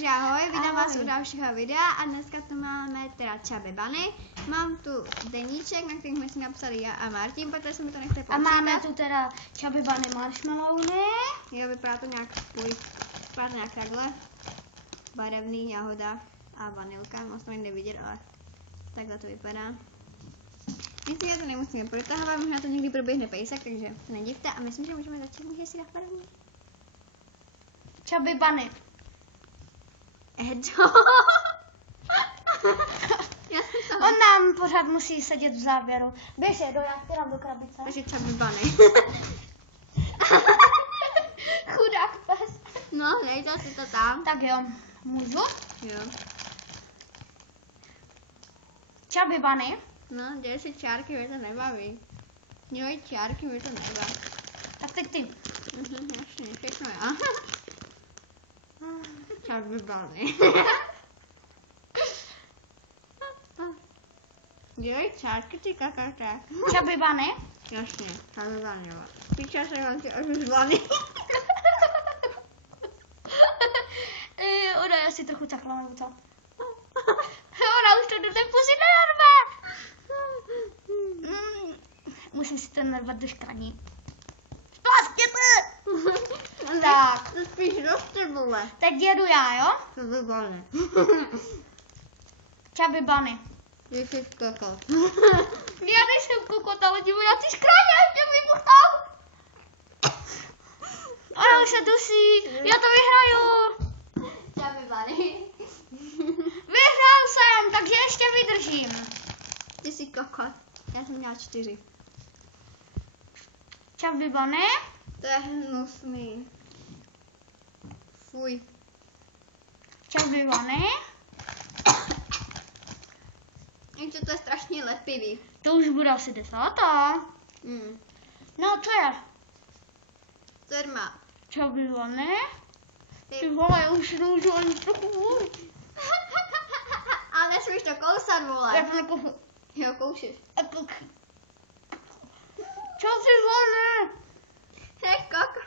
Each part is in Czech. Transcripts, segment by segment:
Takže ahoj, vítám vás u dalšího videa a dneska tu máme teda Chubby Bunny. Mám tu deníček, na kterým jsme si napsali já a Martin, protože se mi to nechce počítat. A máme tu teda Chubby Bunny marshmallowny. Jo, vypadá to nějak takhle. Barevný, jahoda a vanilka, moc to nejde vidět, ale takhle to vypadá. Myslím, že to nemusíme protahovat, možná to někdy proběhne pejsek, takže se nedivte a myslím, že můžeme začít, můžeš si dát první. Chubby Bunny. Edo. On nám pořád musí sedět v záběru. Běž Edo, já ti dám do krabice. Takže Chubby Bunny. Chudák pes. No, nejde si to tam. Tak jo, můžu? Jo. Chubby Bunny. No, dělej si čárky, mě to nebaví. Dělej čárky, mě to nebaví. Tak teď ty. Jasně, všechno já. Chubby Bunny. Dělej čárky, ty kakate. Chubby Bunny. Jasně, Chubby Bunny, jo. Píča se vám ty až Bunny. Ona je asi trochu takhle, nebo co? Ona už to do té pusy nenarve. Musím si to narvat do škraní. Spástěte! Tak. To spíš roste, vole. Teď jedu já, jo? Chubby Bunny. Chubby Bunny. Ty jsi kakao. Já nejsem kokot, ale dívu na ty škraně, ještě vybuchtal. Ona už se dusí, já to vyhraju. Chubby Bunny. Vyhrál jsem, takže ještě vydržím. Ty jsi kokot. Já jsem měla 4. Chubby Bunny. To je hnusný. Fuj. Chubby Bunny. Ještě to je strašně lepivý. To už bude asi 10. No, co je? 7. Chubby Bunny. Ty vole, já už nemůžu ani trochu volit. Ale nesmíš to kousat, Já vole. to nekoušu. Jo, koušeš. Chubby Bunny. Hej, koko.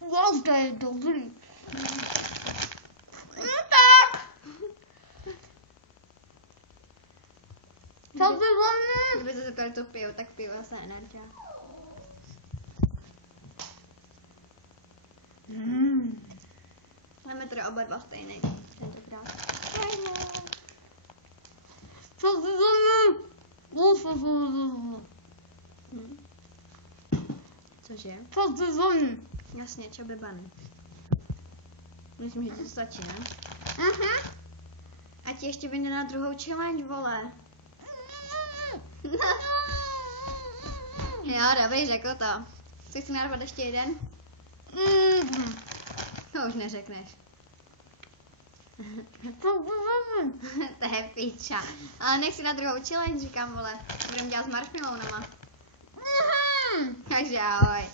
Wow, to je dobrý. Tak. Chubby Bunny. Kdyby se zeptali to pivo, tak pivo zase energia. Máme teda oba dva stejný. Tentokrát. Chubby Bunny. Cože? Chubby Bunny. Jasně, Chubby Bunny. Myslím, že to stačí, ne? A ti ještě vyjde na druhou challenge, vole. Jo, dobrý, řekl to. Chceš si narvat ještě jeden? To už neřekneš. To je píča. Ale nech si na druhou challenge, říkám, vole. Budeme dělat s marshmallowama. Takže ahoj.